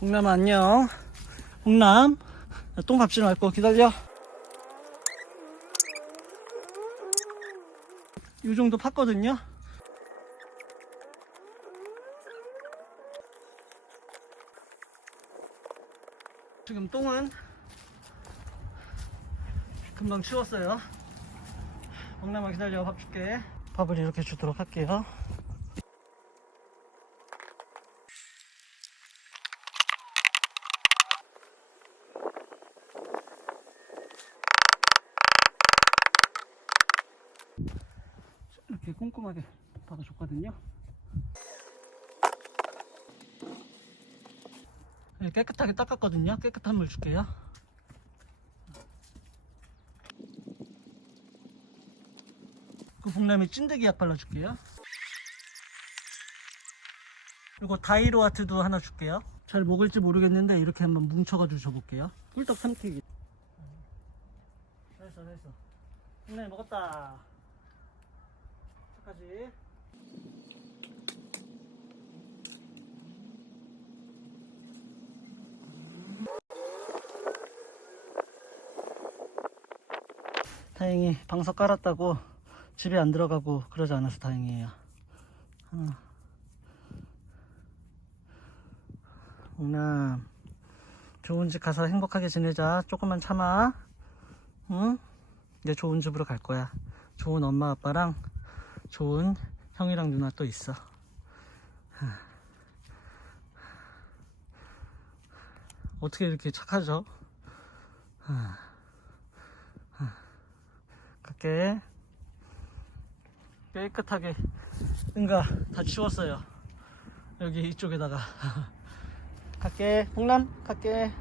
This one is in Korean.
홍남 안녕. 홍남. 똥 값지 말고 기다려. 이 정도 팠거든요. 지금 똥은 금방 치웠어요. 홍남아 기다려 밥 줄게. 밥을 이렇게 주도록 할게요. 이렇게 꼼꼼하게 받아줬거든요. 네, 깨끗하게 닦았거든요. 깨끗한 물 줄게요. 그 복남이 찐득이 약 발라줄게요. 그리고 다이로아트도 하나 줄게요. 잘 먹을지 모르겠는데 이렇게 한번 뭉쳐가지고 줘볼게요. 꿀떡 삼키기. 됐어 됐어. 복남이 먹었다. 착하지? 다행히 방석 깔았다고 집에 안 들어가고 그러지 않아서 다행이에요. 어. 나 좋은 집 가서 행복하게 지내자. 조금만 참아. 응? 이제 좋은 집으로 갈 거야. 좋은 엄마 아빠랑 좋은 형이랑 누나 또 있어. 하. 어떻게 이렇게 착하죠? 갈게. 깨끗하게 응가 다 치웠어요. 여기 이쪽에다가 갈게. 홍남 갈게.